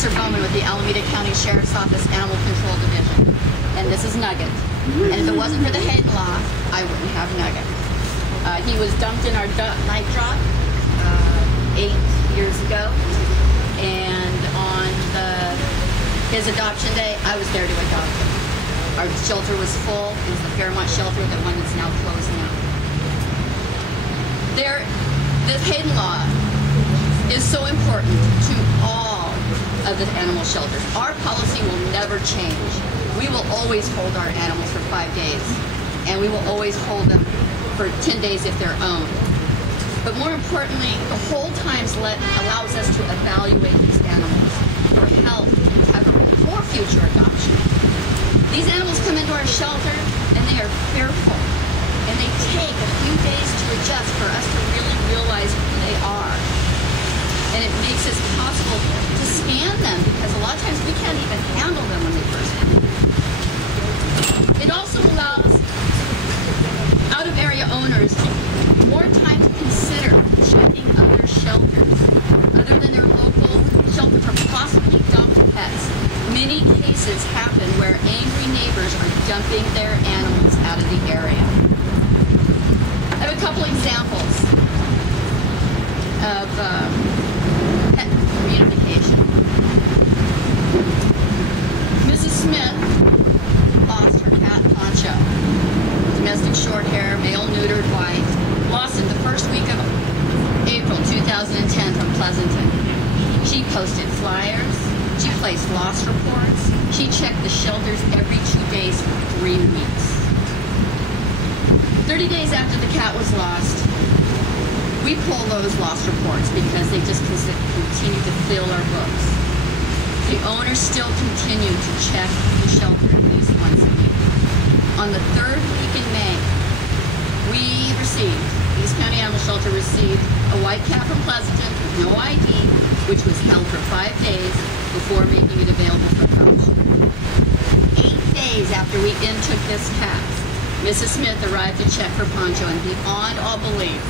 Officer Bowman with the Alameda County Sheriff's Office Animal Control Division. And this is Nugget. And if it wasn't for the Hayden Law, I wouldn't have Nugget. He was dumped in our night drop 8 years ago. And on his adoption day, I was there to adopt him. Our shelter was full. It was the Fairmont shelter, the one that's now closing out. The Hayden Law is so important to all of the animal shelters. Our policy will never change. We will always hold our animals for 5 days, and we will always hold them for 10 days if they're owned. But more importantly, the hold times allows us to evaluate these animals for health, temperament, or future adoption. These animals come into our shelter, and they are fearful, and they take a few days to adjust for us to really realize who they are. And it makes it possible to scan them, because a lot of times we can't even handle them when they first come in. It also allows out-of-area owners more time to consider checking other shelters, other than their local shelter for possibly dumped pets. Many cases happen where angry neighbors are dumping their animals out of the area. I have a couple examples of pet reunification. Mrs. Smith lost her cat Poncho. Domestic short hair, male neutered white, lost in the first week of April 2010 from Pleasanton. She posted flyers, she placed loss reports, she checked the shelters every 2 days for 3 weeks. 30 days after the cat was lost, we pull those loss reports because they just continue to fill our books. The owners still continue to check the shelter at least once a week. On the 3rd week in May, East County Animal Shelter received a white cat from Pleasanton with no ID, which was held for 5 days before making it available for adoption. 8 days after we intook this cat, Mrs. Smith arrived to check for Poncho, and beyond all belief,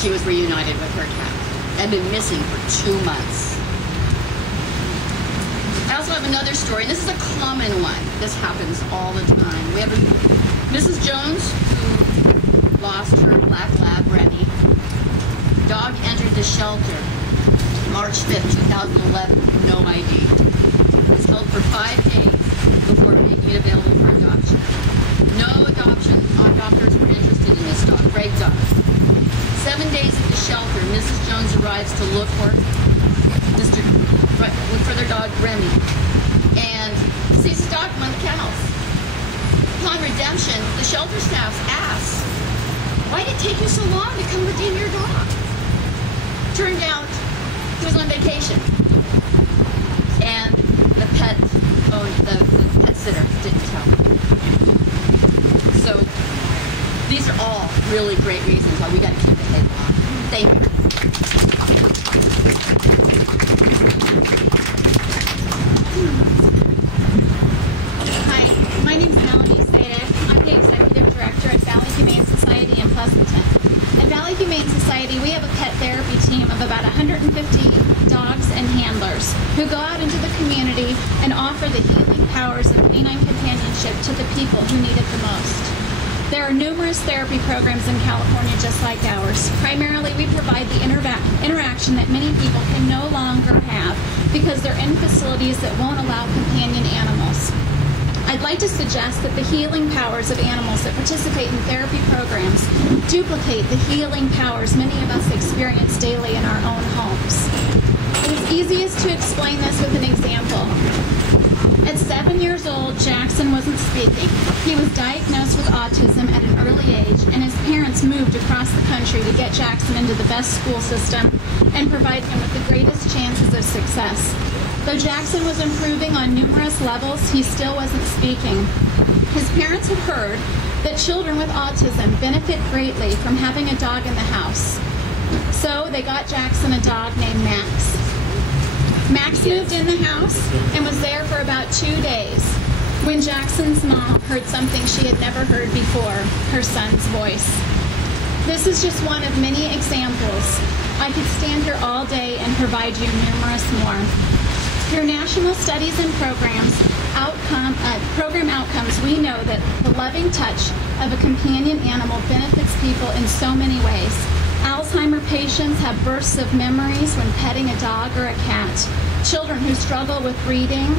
she was reunited with her cat. Had been missing for 2 months. I also have another story. This is a common one. This happens all the time. We have Mrs. Jones, who lost her black lab, Remy. Dog entered the shelter March 5th, 2011, with no ID. It was held for 5 days before making it available for adoption. No adopters were interested in this dog. Great dog. 7 days at the shelter, Mrs. Jones arrives to look for their dog, Remy, and sees the dog among the kennels. Upon redemption, the shelter staff asks, "Why did it take you so long to come redeem your dog?" Turned out he was on vacation, and the pet sitter didn't tell him. So these are all really great reasons why we got to keep the head on. Thank you. Hi, my name is Melanie Sadek. I'm the Executive Director at Valley Humane Society in Pleasanton. At Valley Humane Society, we have a pet therapy team of about 150 dogs and handlers who go out into the community and offer the healing powers of canine companionship to the people who need it the most. There are numerous therapy programs in California just like ours. Primarily, we provide the interaction that many people can no longer have because they're in facilities that won't allow companion animals. I'd like to suggest that the healing powers of animals that participate in therapy programs duplicate the healing powers many of us experience daily in our own homes. It is easiest to explain this with an example. At 7 years old, Jackson wasn't speaking. He was diagnosed with autism at an early age, and his parents moved across the country to get Jackson into the best school system and provide him with the greatest chances of success. Though Jackson was improving on numerous levels, he still wasn't speaking. His parents had heard that children with autism benefit greatly from having a dog in the house. So they got Jackson a dog named Max. Max moved in the house and was there for about 2 days when Jackson's mom heard something she had never heard before, her son's voice. This is just one of many examples. I could stand here all day and provide you numerous more. Through national studies and program outcomes, we know that the loving touch of a companion animal benefits people in so many ways. Alzheimer's patients have bursts of memories when petting a dog or a cat. Children who struggle with reading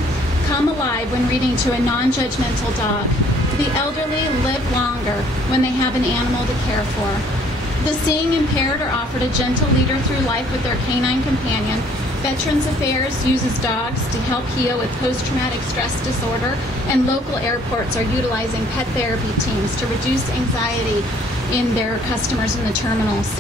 come alive when reading to a non-judgmental dog. The elderly live longer when they have an animal to care for. The seeing impaired are offered a gentle leader through life with their canine companion. Veterans Affairs uses dogs to help heal with post-traumatic stress disorder, and local airports are utilizing pet therapy teams to reduce anxiety in their customers in the terminals.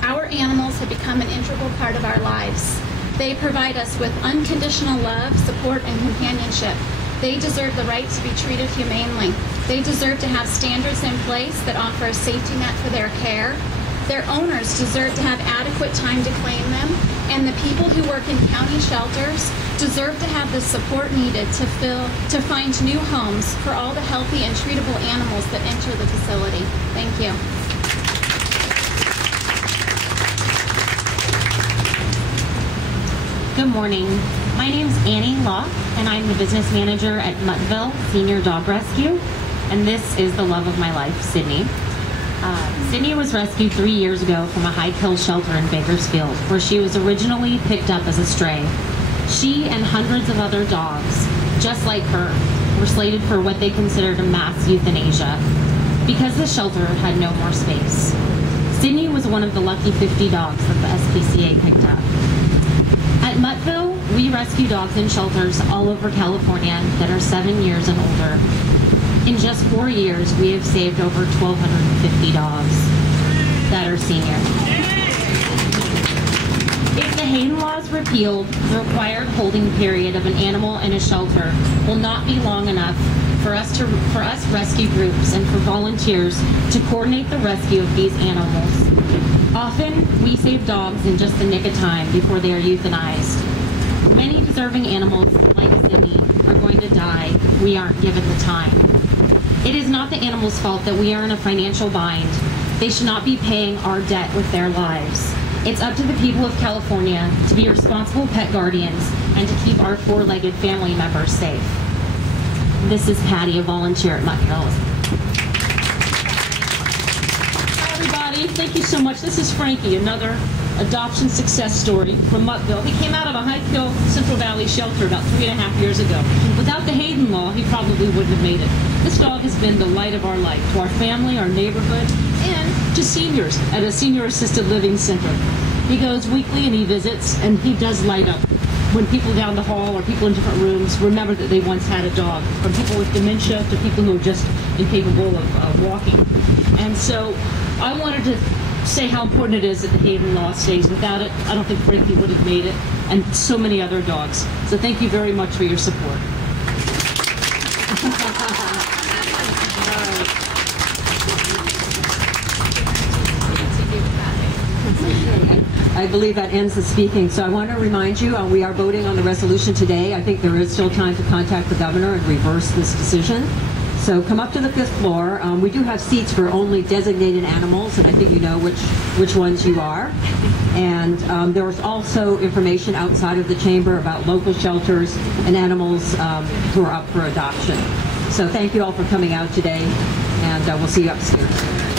Our animals have become an integral part of our lives. They provide us with unconditional love, support, and companionship. They deserve the right to be treated humanely. They deserve to have standards in place that offer a safety net for their care. Their owners deserve to have adequate time to claim them, and the people who work in county shelters deserve to have the support needed to find new homes for all the healthy and treatable animals that enter the facility. Thank you. Good morning. My name's Hayden Law, and I'm the business manager at Muttville Senior Dog Rescue, and this is the love of my life, Sydney. Sydney was rescued 3 years ago from a high-kill shelter in Bakersfield, where she was originally picked up as a stray. She and hundreds of other dogs, just like her, were slated for what they considered a mass euthanasia because the shelter had no more space. Sydney was one of the lucky 50 dogs that the SPCA picked up. At Muttville, we rescue dogs in shelters all over California that are 7 years and older. In just 4 years, we have saved over 1,250 dogs that are senior. If the Hayden Law is repealed, the required holding period of an animal in a shelter will not be long enough for us rescue groups and for volunteers to coordinate the rescue of these animals. Often, we save dogs in just the nick of time before they are euthanized. Many deserving animals, like Sydney, are going to die if we aren't given the time. It is not the animal's fault that we are in a financial bind. They should not be paying our debt with their lives. It's up to the people of California to be responsible pet guardians and to keep our four-legged family members safe. This is Patty, a volunteer at Muttville. Hi, everybody. Thank you so much. This is Frankie, another adoption success story from Muttville. He came out of a high-kill Central Valley shelter about 3.5 years ago. Without the Hayden Law, he probably wouldn't have made it. This dog has been the light of our life, to our family, our neighborhood, and to seniors at a senior assisted living center. He goes weekly and he visits, and he does light up. When people down the hall or people in different rooms remember that they once had a dog, from people with dementia to people who are just incapable of walking. And so I wanted to say how important it is that the Hayden Law stays. Without it, I don't think Frankie would have made it, and so many other dogs. So thank you very much for your support. I believe that ends the speaking. So I want to remind you, we are voting on the resolution today. I think there is still time to contact the governor and reverse this decision. So come up to the 5th floor. We do have seats for only designated animals, and I think you know which ones you are. And there is also information outside of the chamber about local shelters and animals who are up for adoption. So thank you all for coming out today, and we'll see you upstairs.